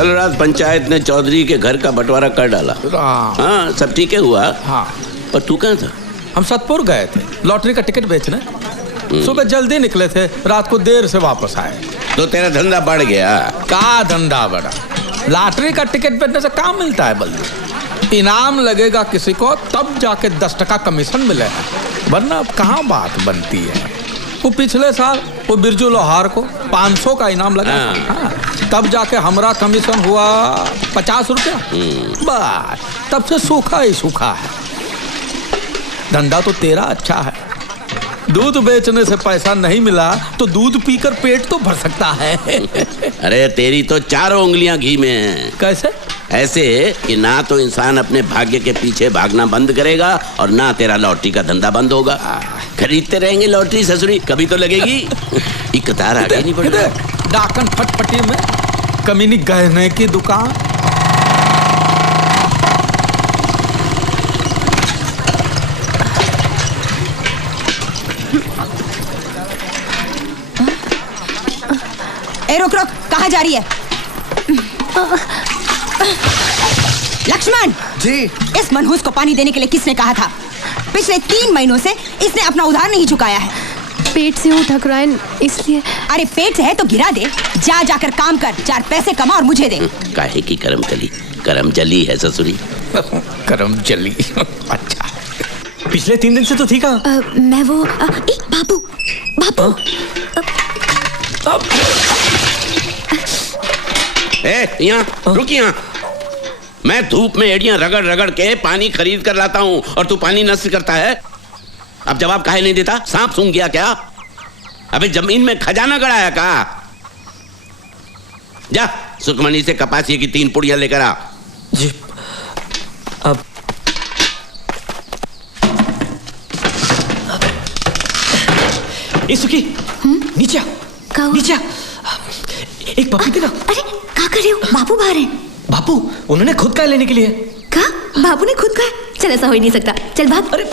कल रात पंचायत ने चौधरी के घर का बंटवारा कर डाला। हाँ, सब ठीक है हुआ। हाँ। और तू कहाँ था? हम सतपुर गए थे लॉटरी का टिकट बेचने। सुबह जल्दी निकले थे, रात को देर से वापस आए। तो तेरा धंधा बढ़ गया? का धंधा बढ़ा? लॉटरी का टिकट बेचने से काम मिलता है बल्कि इनाम लगेगा किसी को तब जाके 10% कमीशन मिलेगा, वरना अब कहाँ बात बनती है। वो पिछले साल वो बिरजू लोहार को 500 का इनाम लगा। हाँ, तब जाके हमारा कमीशन हुआ 50 रुपया। बस तब से सूखा ही सूखा है। धंधा तो तेरा अच्छा है, दूध बेचने से पैसा नहीं मिला तो दूध पीकर पेट तो भर सकता है। अरे तेरी तो 4 उंगलियां घी में हैं। कैसे? ऐसे कि ना तो इंसान अपने भाग्य के पीछे भागना बंद करेगा और ना तेरा लॉटरी का धंधा बंद होगा। खरीदते रहेंगे लॉटरी ससुरी, कभी तो लगेगी। एक कतार आगे नहीं बढ़ रहा। डाकन फटफटी में कमीनी गहने की दुकान। ए रुक रुक, कहाँ जा रही है? लक्ष्मण जी। इस मनहूस को पानी देने के लिए किसने कहा था? पिछले 3 महीनों से इसने अपना उधार नहीं चुकाया है। पेट से हूँ ठकुराइन, इसलिए। अरे पेट से है तो गिरा दे, जाकर काम कर, 4 पैसे कमा और मुझे दे। काहे की करम जली है ससुरी। करम जली। अच्छा, पिछले 3 दिन से तो थी कहाँ? मैं वो बाबू यहाँ रुक, यहाँ मैं धूप में एड़ियां रगड़ रगड़ के पानी खरीद कर लाता हूँ और तू पानी नष्ट करता है। अब जवाब काहे नहीं देता? सांप सूंघ गया क्या? अबे जमीन में खजाना गड़ाया का? जा सुखमनी से कपासिये की 3 पुड़ियां लेकर आ। जी। अब सुखी नीचे आ, नीचे आ। एक पप्पी देना। अरे क्या कर रहे हो? बाबू बाहर है। बापू उन्होंने खुद का लेने के लिए। क्या? बाबू ने खुद का? चल ऐसा हो ही नहीं सकता, चल भाग। अरे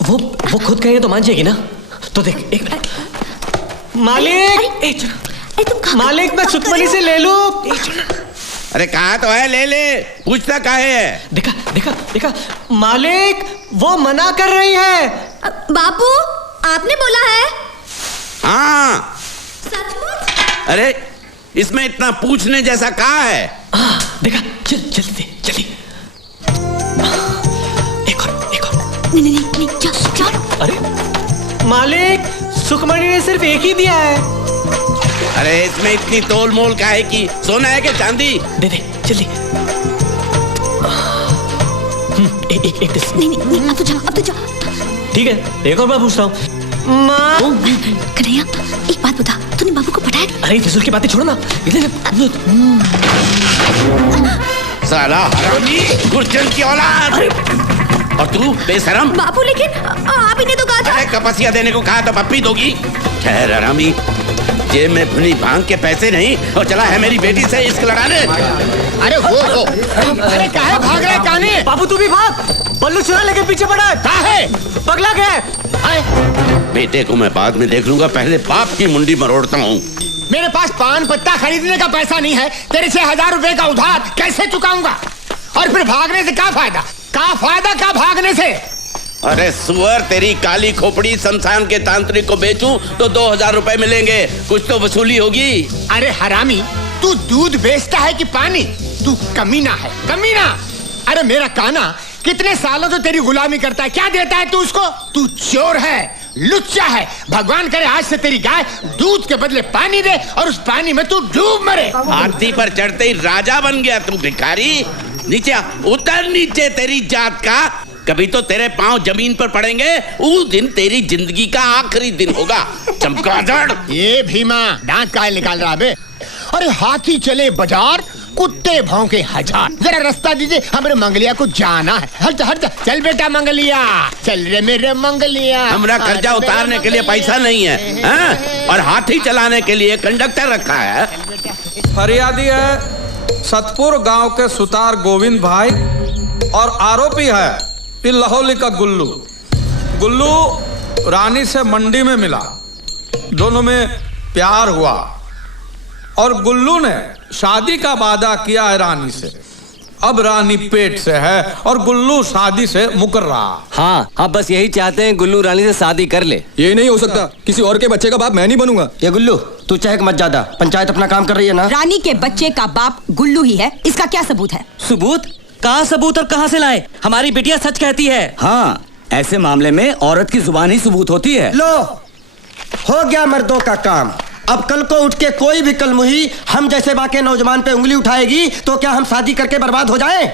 वो खुद कहेंगे तो मान जाएगी ना। तो देख एक मिनट। मालिक, अरे तुम मालिक मैं सुखमनी से ले लूं। अरे कहा तो है, ले ले, पूछता काहे है? देखा देखा देखा मालिक वो मना कर रही है। बापू आपने बोला है? हाँ। सचमुच? अरे इसमें इतना पूछने जैसा कहा है? देखा, चल जल्दी जल्दी। एक और। नहीं चल। अरे मालिक सुखमणी ने सिर्फ एक ही दिया है। अरे इसमें इतनी तोल मोल काहे की? सोना है कि चांदी? दे जल्दी। एक नहीं अब तो जा। ठीक है, एक और बार पूछता हूँ। कन्हैया एक बात बता, तूने बाबू को पटाया? अरे फिजूल की बातें छोड़ो ना, इधर। साला हरामी, गुर्जन की औलाद। और तू बेशरम। बाबू लेकिन आप ही ने तो कहा था। अरे कपसिया देने को कहा तो पप्पी दोगी? ठहर हरामी, जेब में भुनी भांग के पैसे नहीं और चला है मेरी बेटी से इश्क लड़ाने। अरे वो अरे काहे भाग रहे काने? बाबू तू भी भाग, बल्लू चुरा लेके पीछे पड़ा है। काहे? पगला गया। बेटे को मैं बाद में देख लूंगा, पहले बाप की मुंडी मरोड़ता हूँ। मेरे पास पान पत्ता खरीदने का पैसा नहीं है, तेरे 6000 रुपए का उधार कैसे चुकाऊंगा? और फिर भागने से क्या फायदा क्या भागने से? अरे सुअर, तेरी काली खोपड़ी शमशान के तांत्रिक को बेचूं तो 2000 रुपए मिलेंगे, कुछ तो वसूली होगी। अरे हरामी, तू दूध बेचता है कि पानी? तू कमीना है, कमीना। अरे मेरा काना कितने सालों से तेरी गुलामी करता है, क्या देता है तू उसको? तू चोर है, लुच्चा है। भगवान करे आज से तेरी गाय दूध के बदले पानी दे और उस पानी में तू डूब मरे। हाथी पर चढ़ते ही राजा बन गया तू भिखारी। नीचे उतर नीचे, तेरी जात का कभी तो तेरे पांव जमीन पर पड़ेंगे, उस दिन तेरी जिंदगी का आखिरी दिन होगा। चमगादड़। ये भीमा दांत काहे निकाल रहा बे? अरे हाथी चले बाजार, कुत्ते भौंके 1000। जरा रास्ता दीजिए, हमारे मंगलिया को जाना है। हट जा चल बेटा मंगलिया, चल रे मेरे मंगलिया। हमरा कर्जा उतारने के लिए पैसा नहीं है, हाँ? और हाथी चलाने के लिए कंडक्टर रखा है। फरियादी है सतपुर गांव के सुतार गोविंद भाई और आरोपी है लाहौली का गुल्लू रानी से मंडी में मिला, दोनों में प्यार हुआ। और गुल्लू ने शादी का वादा किया है रानी से। अब रानी पेट से है और गुल्लू शादी से मुकर रहा। हाँ, आप बस यही चाहते हैं गुल्लू रानी से शादी कर ले। ये नहीं हो सकता, किसी और के बच्चे का बाप मैं नहीं बनूंगा। ये गुल्लू तू चहक मत ज्यादा, पंचायत अपना काम कर रही है ना। रानी के बच्चे का बाप गुल्लू ही है, इसका क्या सबूत है? सबूत? कहाँ सबूत और कहाँ से लाए? हमारी बिटिया सच कहती है। हाँ, ऐसे मामले में औरत की जुबान ही सबूत होती है। लो, हो गया मर्दों का काम। अब कल को उठ के कोई भी कलमुही हम जैसे बाकी नौजवान पे उंगली उठाएगी तो क्या हम शादी करके बर्बाद हो जाएं?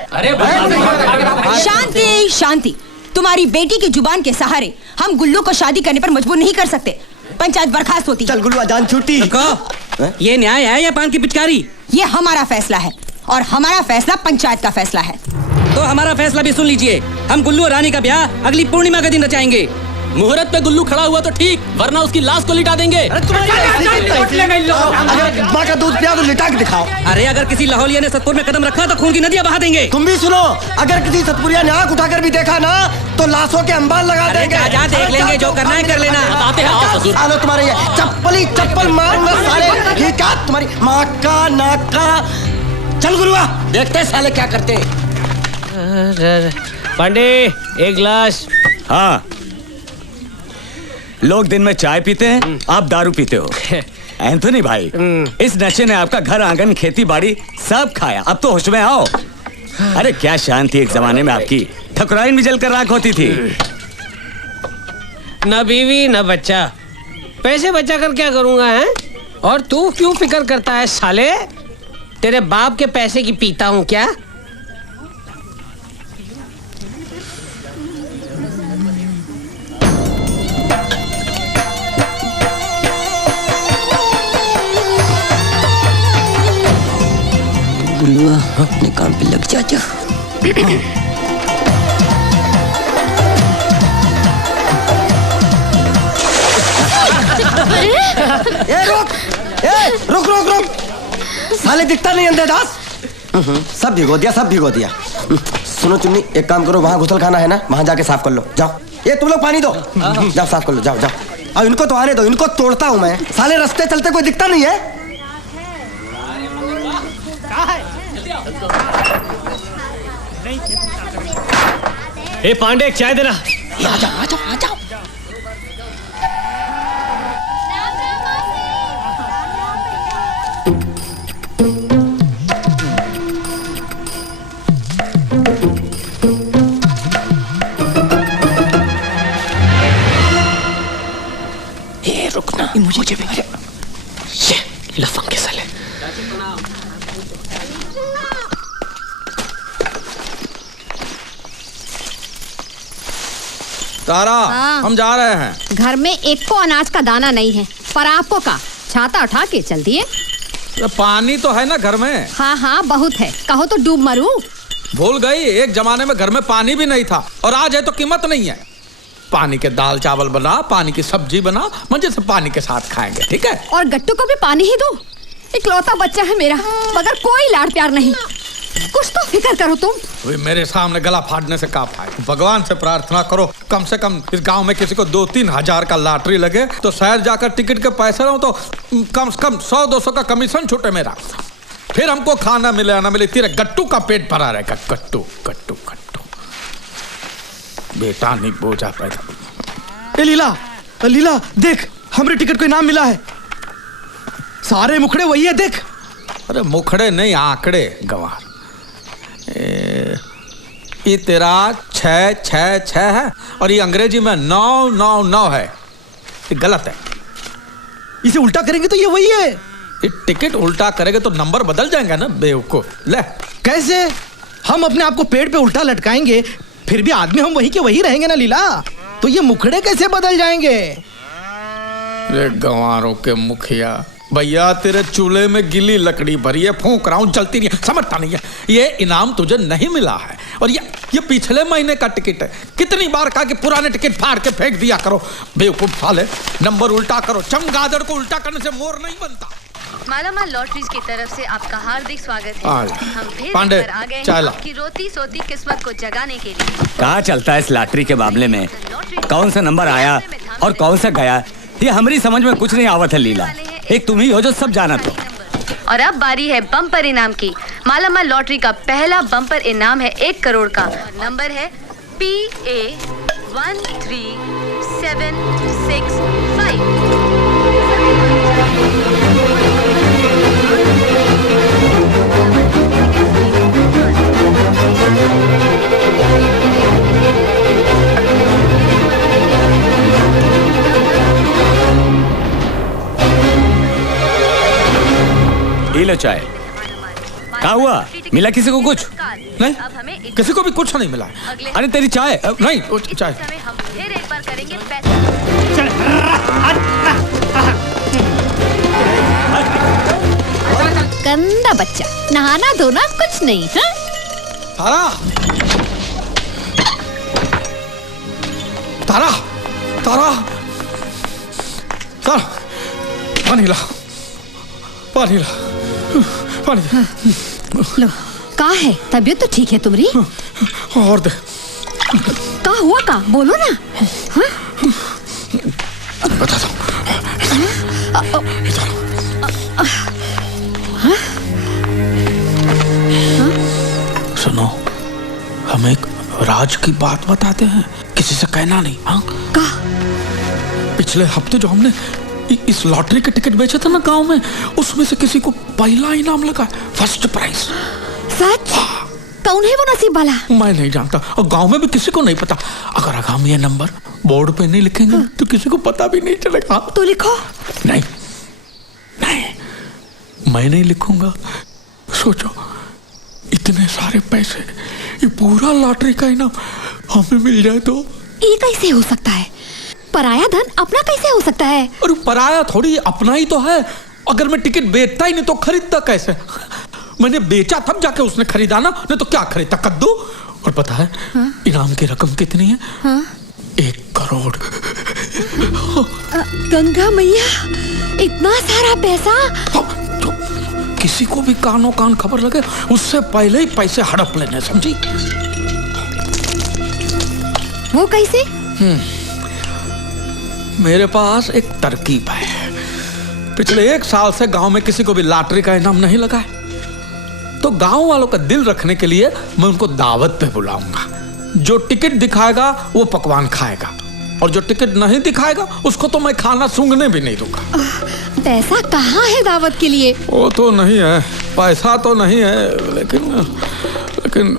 शांति शांति, तुम्हारी बेटी की जुबान के सहारे हम गुल्लू को शादी करने पर मजबूर नहीं कर सकते। पंचायत बर्खास्त होती। चल गुल्लू, अजान छूटी। ये न्याय है या पान की पिचकारी? ये हमारा फैसला है और हमारा फैसला पंचायत का फैसला है। तो हमारा फैसला भी सुन लीजिए। हम गुल्लू और रानी का ब्याह अगली पूर्णिमा के दिन रचाएंगे। मुहूर्त पे गुल्लू खड़ा हुआ तो ठीक, वरना उसकी लाश को लिटा देंगे। अगर माँ का दूध पिया तो लिटा के दिखाओ। अरे अगर किसी लाहौलिया ने सतपुर में कदम रखा तो खून की नदियां बहा देंगे। तुम भी सुनो, अगर किसी सतपुरिया ने आंख उठाकर भी देखा ना तो लाशों के अंबार लगा देंगे। जा देख लेंगे, जो करना है कर लेना। आते हैं, आओ ससुर। सालो तुम्हारे ये चप्पल मारूंगा साले। ठीक है, तुम्हारी माँ का नाक का। चल गुरुआ, देखते हैं साले क्या करते हैं। पांडे, एक गिलास। हाँ, लोग दिन में चाय पीते हैं, आप दारू पीते हो। एंथोनी भाई, इस नशे ने आपका घर आंगन खेती बाड़ी सब खाया। अब तो होश में आओ। अरे क्या शांति एक जमाने में आपकी, ठकुराइन भी जलकर राख होती थी। न बीवी न बच्चा, पैसे बचा कर क्या करूंगा है? और तू क्यों फिक्र करता है साले? तेरे बाप के पैसे की पीता हूँ क्या? गुल्लुआ, अपने काम पे लग जा। रुक। साले दिखता नहीं अंधेदास। सब भिगो दिया। सुनो चुन्नी, एक काम करो, वहाँ घुसल खाना है ना, वहाँ जाके साफ कर लो। जाओ, ये तुम लोग पानी दो, जाओ साफ कर लो। जाओ। अब इनको तो आने दो, इनको तोड़ता हूँ मैं। साले रास्ते चलते कोई दिखता नहीं है। ए पांडे, एक चाय देना। आ जाओ। ये रुकना, मुझे भी ये लफंग के साले। तारा, हाँ। हम जा रहे हैं। घर में एक को अनाज का दाना नहीं है, पर आपको का छाता उठा के चल दिए। पानी तो है ना घर में? हाँ बहुत है, कहो तो डूब मरूं। भूल गई, एक जमाने में घर में पानी भी नहीं था और आज है तो कीमत नहीं है। पानी के दाल चावल बना, पानी की सब्जी बना, मजे से पानी के साथ खाएंगे, ठीक है? और गट्टू को भी पानी ही दो। इकलौता बच्चा है मेरा, मगर कोई लाड़ प्यार नहीं। कुछ तो फिक्र करो तुम। वे मेरे सामने गला फाड़ने से का फायदा? भगवान से प्रार्थना करो कम से कम इस गांव में किसी को 2-3 हजार का लॉटरी लगे तो शहर जाकर टिकट के पैसे रहो तो कम से कम 100-200 का कमीशन छूटे मेरा। फिर हमको खाना मिले या ना मिले, तेरे गट्टू का पेट भरा रहेगा। गट्टू बेटा नहीं बोझा पैदा। लीला देख, हमरे टिकट को इनाम मिला है। सारे मुखड़े वही है, देख। अरे मुखड़े नहीं, आंकड़े गंवार। ये तेरा 666 है और ये अंग्रेजी में 999 है। ये गलत है। इसे उल्टा करेंगे तो ये वही है। ये टिकट उल्टा करेंगे तो नंबर बदल जाएंगे ना बेवकूफ। ले, कैसे? हम अपने आप को पेड़ पे उल्टा लटकाएंगे, फिर भी आदमी हम वही के वही रहेंगे ना लीला। तो ये मुखड़े कैसे बदल जाएंगे? रे गंवारों के मुखिया, भैया तेरे चूल्हे में गिली लकड़ी भरी है, फूंक रहा हूं, जलती नहीं है, समझता नहीं है। ये इनाम तुझे नहीं मिला है और ये पिछले महीने का टिकट है। कितनी बार कहा कि पुराने टिकट फाड़ के फेंक दिया करो, बेवकूफ साले। नंबर उल्टा करो, चमगादड़ को उल्टा करने से मोर नहीं बनता। मालामाल लॉटरीज की तरफ से आपका हार्दिक स्वागत है। हम फिर पांडे, लेकर आ गए चाय ला। आपकी रोती सोती किस्मत को जगाने के लिए। कहाँ चलता है इस लॉटरी के मामले में? कौन सा नंबर आया और कौन सा गया, ये हमारी समझ में कुछ नहीं आवत है लीला। एक तुम ही हो जो सब जाना तो। और अब बारी है बम्पर इनाम की। मालामाल लॉटरी का पहला बम्पर इनाम है 1 करोड़ का। नंबर है ये लो चाय। क्या हुआ? मिला किसी को कुछ? नहीं, किसी को भी कुछ नहीं मिला। अरे तेरी चाय नहीं, चाय हम फिर एक बार करेंगे गंदा बच्चा, नहाना धोना कुछ नहीं। हाँ? तारा, तारा, तारा, तारा, पानी ला, पानी ला, पानी दे। लो, का है? तबीयत तो ठीक है तुम्हारी? और दे। का हुआ का? बोलो ना। हाँ? बता दो। सुनो, हम एक राज की बात बताते हैं, किसी से कहना नहीं। हाँ? का? पिछले हफ्ते जो हमने इस लॉटरी के टिकट बेचे थे ना गांव में, उसमें से किसी को पहला इनाम लगा, फर्स्ट प्राइज। सच? कौन है वो नसीब वाला? मैं नहीं जानता और गांव में भी किसी को नहीं पता। अगर हम ये नंबर बोर्ड पे नहीं लिखेंगे तो किसी को पता भी नहीं चलेगा। तो लिखो। नहीं, नहीं, मैं नहीं लिखूंगा। सोचो, इतने सारे पैसे, ये पूरा लॉटरी का इनाम हमें मिल जाए तो? ये कैसे हो सकता है? पराया धन अपना कैसे हो सकता है? अरे पराया थोड़ी, अपना ही तो है। अगर मैं टिकट बेचता ही नहीं तो खरीदता कैसे? मैंने बेचा तब जाके उसने खरीदा ना, नहीं तो क्या खरीदता, कद्दू। और पता है इनाम की रकम कितनी है? 1 करोड़। गंगा मैया, इतना सारा पैसा? किसी को भी कानों कान खबर लगे उससे पहले ही पैसे हड़प लेने, समझी? वो कैसे? मेरे पास एक तरकीब है। पिछले 1 साल से गांव में किसी को भी लॉटरी का इनाम नहीं लगा है, तो गांव वालों का दिल रखने के लिए मैं उनको दावत पे बुलाऊंगा। जो टिकट दिखाएगा वो पकवान खाएगा, और जो टिकट नहीं दिखाएगा उसको तो मैं खाना सूंघने भी नहीं दूंगा। पैसा कहाँ है दावत के लिए? वो तो नहीं है, पैसा तो नहीं है, लेकिन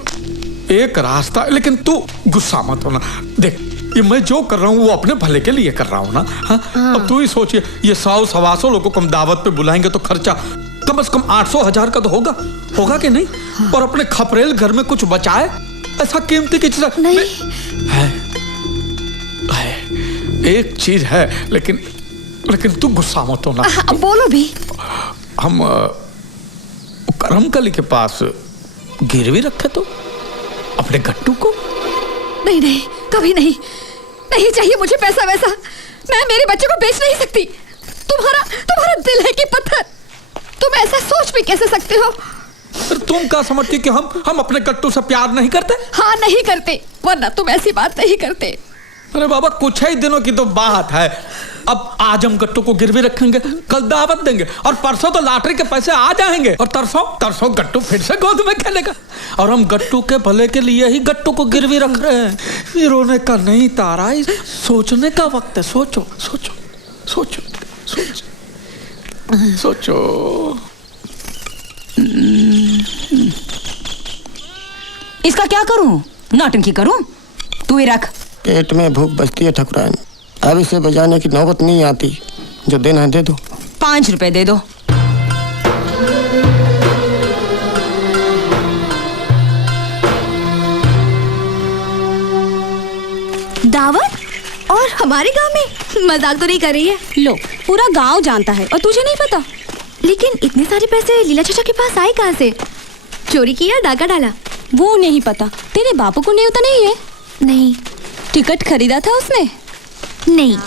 एक रास्ता। लेकिन तू गुस्सा मत होना। देख, ये मैं जो कर रहा हूँ वो अपने भले के लिए कर रहा हूँ ना। हाँ? अब तू ही सोचिए, ये 100-125 लोगों को हम दावत पे बुलाएंगे तो खर्चा कम से कम 800-1000 का तो होगा कि नहीं? और अपने खपरेल घर में कुछ बचाए, ऐसा कीमती की चीज नहीं है। एक चीज है, लेकिन तू गुस्सा मत होना। बोलो भी। हम करमकली के पास गिरवी रखे तो अपने गट्टू को। नहीं नहीं, कभी नहीं, नहीं चाहिए मुझे पैसा वैसा। मैं मेरे बच्चे को बेच नहीं सकती। तुम्हारा दिल है कि पत्थर? तुम ऐसा सोच भी कैसे सकते हो? तुम क्या समझती कि हम अपने गट्टू से प्यार नहीं करते? हाँ, नहीं करते, वरना तुम ऐसी बात नहीं करते। अरे बाबा, कुछ ही दिनों की तो बात है। अब आज हम गट्टू को गिरवी रखेंगे, कल दावत देंगे, और परसों तो लॉटरी के पैसे आ जाएंगे, और तरसों गट्टू फिर से गोद में खेलेगा। और हम गट्टू के भले के लिए ही गट्टू को गिरवी रख रहे हैं। ये रोने का नहीं तारा, सोचने का वक्त है। सोचो सोचो सोचो सोचो सोचो। इसका क्या करूं? नौटंकी करूं? तू ही रख। पेट में भूख बचती है ठकुराइन, अब इसे बजाने की नौबत नहीं आती। जो देना है दे दो। 5 रुपए दे दो। दावत? और हमारे गांव में? मजाक तो नहीं कर रही है? लो, पूरा गांव जानता है और तुझे नहीं पता। लेकिन इतने सारे पैसे लीला चाचा के पास आए कहाँ से? चोरी किया, डाका डाला? वो नहीं पता। तेरे बापू को न्योता नहीं है? नहीं। टिकट खरीदा था उसने? नहीं।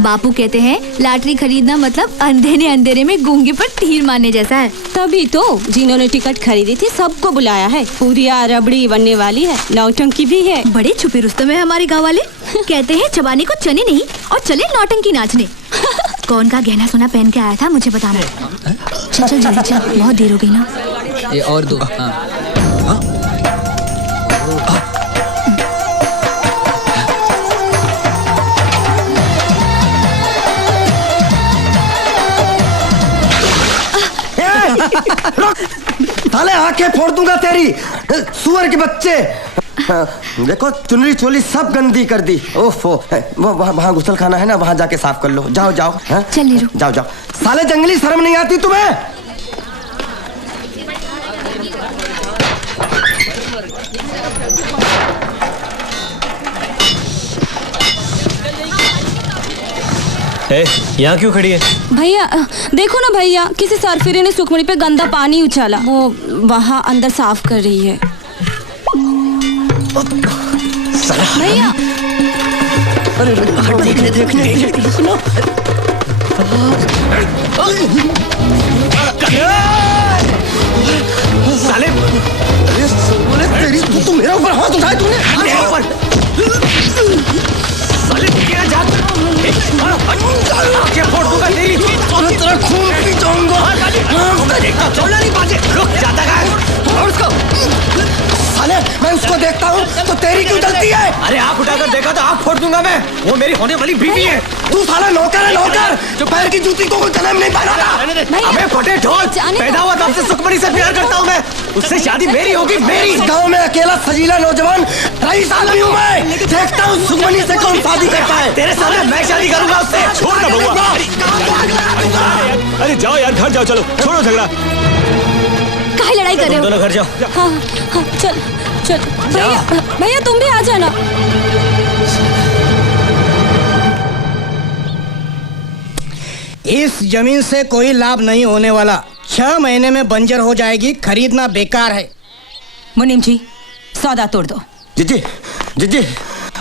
बापू कहते हैं लॉटरी खरीदना मतलब अंधे ने अंधेरे में गूंगे पर तीर मारने जैसा है। तभी तो जिन्होंने टिकट खरीदी थी सबको बुलाया है। पूरी रबड़ी बनने वाली है, नौटंकी भी है। बड़े छुपे रुस्तम है हमारे गाँव वाले। कहते हैं चबाने को चने नहीं और चले नौटंकी नाचने। कौन का गहना सोना पहन के आया था मुझे बताना। चल चल जल्दी चल, बहुत देर हो गई ना। ये और दो। हाँ। साले आंखें फोड़ दूंगा तेरी, सुअर के बच्चे। देखो चुनरी चोली सब गंदी कर दी। ओफो, वहाँ गुसल खाना है ना, वहाँ जाके साफ कर लो। जाओ जाओ। चल नीरू, जाओ जाओ। साले जंगली शर्म नहीं आती तुम्हें? यहाँ क्यों खड़ी है? भैया देखो ना भैया, किसी सरफिरे ने सुखमणि पे गंदा पानी उछाला, वो वहाँ अंदर साफ कर रही है। भैया देखने सुनो। साले तेरी तू मेरे ऊपर हाथ उठाए तूने? साले क्या जाता? आंखें फोड़ दूंगा तेरी। तेरा खून पी जाऊंगा। छोड़ना नहीं बाजे। रुक जाता है। और उसको साले मैं उसको देखता हूँ तो तेरी क्यों जलती है? अरे आँख उठाकर देखा तो आँख फोड़ दूंगा मैं। वो मेरी होने वाली बीवी है। तू साला नौकर है, नौकर जो पैर की जूती को कोई कदम नहीं पहना था। अबे फटे ढोल, पैदा हुआ तब से सुखमणि से प्यार करता हूँ मैं। उससे शादी मेरी होगी, मेरी। गांव में अकेला सजीला नौजवान रईस आदमी हूँ मैं। देखता हूँ सुखमणि से कौन शादी करता है। तेरे सामने मैं शादी करूंगा उससे। छोड़ ना बउआ। अरे जाओ यार, घर जाओ, चलो छोड़ो झगड़ा। काहे लड़ाई कर रहे हो? दोनों घर जाओ। हाँ हाँ चल चल। भैया भैया तुम भी आ जाना। इस जमीन से कोई लाभ नहीं होने वाला। 6 महीने में बंजर हो जाएगी, खरीदना बेकार है। मुनीम जी सौदा तोड़ दो। जीजी जीजी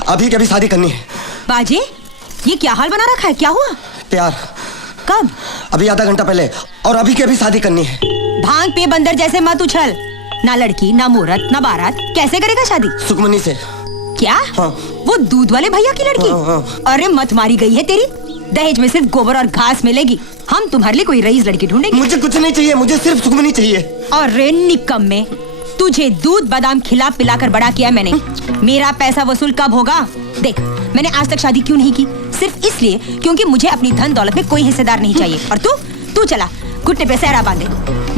अभी कभी शादी करनी है। बाजी ये क्या हाल बना रखा है, क्या हुआ? प्यार कब? अभी आधा घंटा पहले, और अभी की अभी शादी करनी है। भांग पे बंदर जैसे मत उछल। ना लड़की ना मुहूर्त ना बारात, कैसे करेगा शादी? सुखमणि से। क्या? हाँ। वो दूध वाले भैया की लड़की? हाँ, हाँ। अरे मत मारी गई है तेरी। दहेज में सिर्फ गोबर और घास मिलेगी। हम तुम्हारे लिए कोई रईस लड़की ढूंढेंगे। मुझे कुछ नहीं चाहिए, मुझे सिर्फ सुखमणि चाहिए। और निकम्मे, तुझे दूध बादाम खिला पिलाकर बड़ा किया मैंने। मेरा पैसा वसूल कब होगा? देख मैंने आज तक शादी क्यों नहीं की? सिर्फ इसलिए क्योंकि मुझे अपनी धन दौलत में कोई हिस्सेदार नहीं चाहिए। और तू चला घुटने पे सहरा बांधे,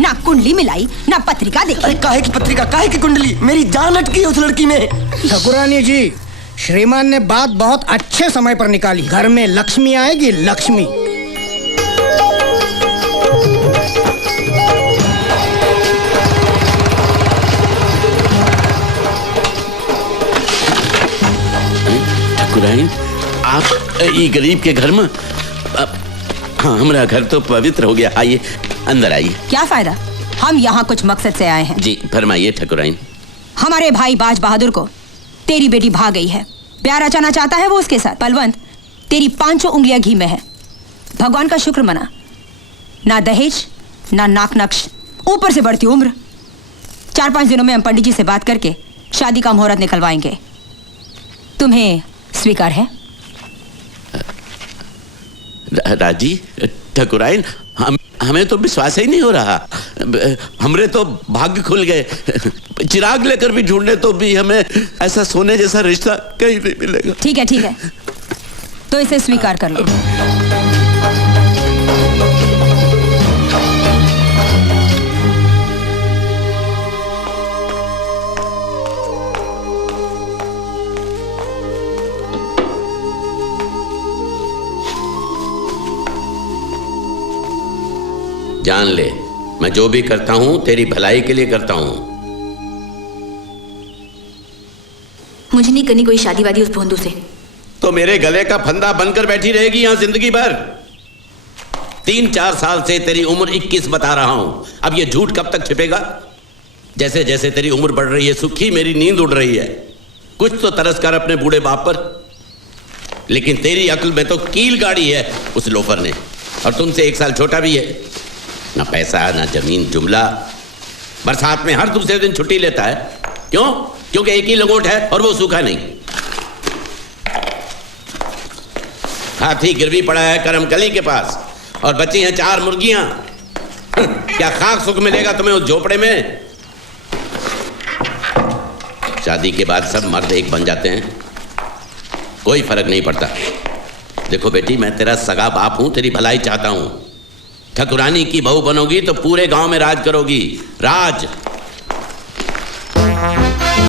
ना कुंडली मिलाई ना पत्रिका देखी। अरे काहे की पत्रिका, काहे की कुंडली? मेरी जान अटकी है उस लड़की में। ठाकुरानी जी, श्रीमान ने बात बहुत अच्छे समय पर निकाली। घर में लक्ष्मी आएगी, लक्ष्मी। ठाकुराइन आप ये गरीब के घर में। हाँ हमारा घर तो पवित्र हो गया। आइए अंदर आइए। क्या फायदा, हम यहाँ कुछ मकसद से आए हैं। जी फरमाइए ठाकुराइन। हमारे भाई बाज बहादुर को तेरी बेटी भाग गई है। प्यार रचाना चाहता है वो उसके साथ। बलवंत तेरी 5 उंगलियां घी में है। भगवान का शुक्र मना। ना दहेज ना नाक नक्श, ऊपर से बढ़ती उम्र। 4-5 दिनों में हम पंडित जी से बात करके शादी का मुहूर्त निकलवाएंगे। तुम्हें स्वीकार है? राजी ठाकुराइन, हमें तो विश्वास ही नहीं हो रहा। हमरे तो भाग्य खुल गए। चिराग लेकर भी ढूंढने तो भी हमें ऐसा सोने जैसा रिश्ता कहीं नहीं मिलेगा। ठीक है तो इसे स्वीकार कर लो। जान ले, मैं जो भी करता हूं तेरी भलाई के लिए करता हूं। मुझे नहीं करनी कोई शादी वादी उस भोंदू से। तो मेरे गले का फंदा बनकर बैठी रहेगी यहां जिंदगी भर। 3-4 साल से तेरी उम्र 21 बता रहा हूं। अब ये झूठ कब तक छिपेगा? जैसे जैसे तेरी उम्र बढ़ रही है सुखी मेरी नींद उड़ रही है। कुछ तो तरस कर अपने बूढ़े बाप पर। लेकिन तेरी अक्ल में तो कील गाड़ी है उस लोफर ने। और तुमसे 1 साल छोटा भी है। ना पैसा ना जमीन जुमला। बरसात में हर दूसरे दिन छुट्टी लेता है। क्यों? क्योंकि एक ही लंगोट है और वो सूखा नहीं। हाथी गिरवी पड़ा है करमकली के पास और बची हैं 4 मुर्गियां। क्या खाक सुख मिलेगा तुम्हें उस झोपड़े में? शादी के बाद सब मर्द एक बन जाते हैं, कोई फर्क नहीं पड़ता। देखो बेटी, मैं तेरा सगा बाप हूं, तेरी भलाई चाहता हूं। ठकुरानी की बहू बनोगी तो पूरे गांव में राज करोगी, राज।